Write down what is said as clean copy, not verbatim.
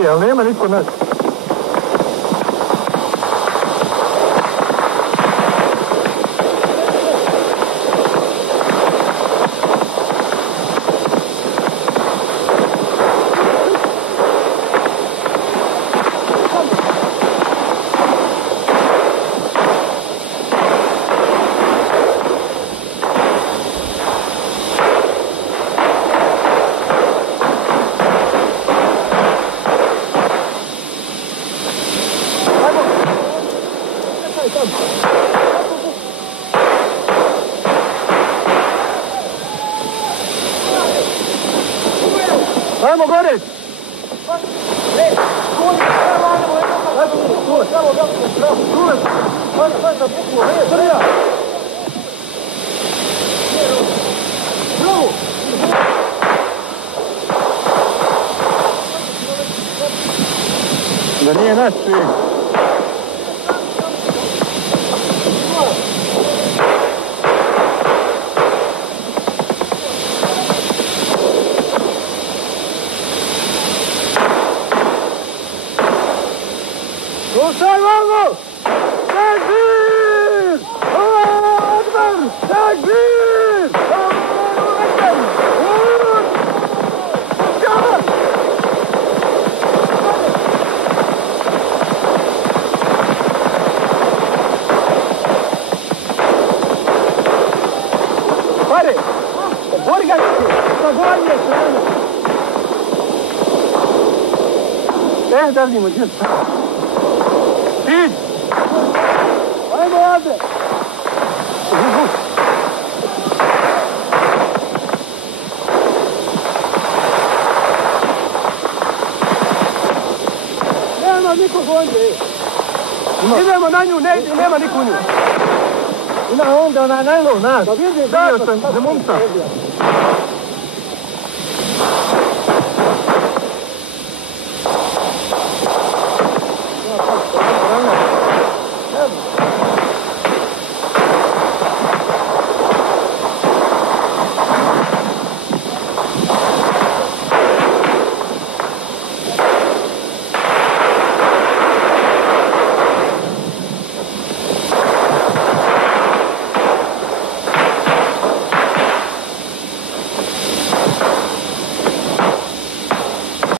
je, ali nema niko nas. Ajmo gore! Da nije naš svijet. Slušaj, vamo! Takbir! Allahu Akbar! Takbir! Allahu Akbar! Džabar! Pare! Borgački! Sa gornje strane! Da vidimo, gdje sam? Idź! Ajmo ovdje! Nema nikog ovdje. Idemo na nju, ne ide, nema nikog nju. Ima onda onaj najlov nas. Bio sam za momca.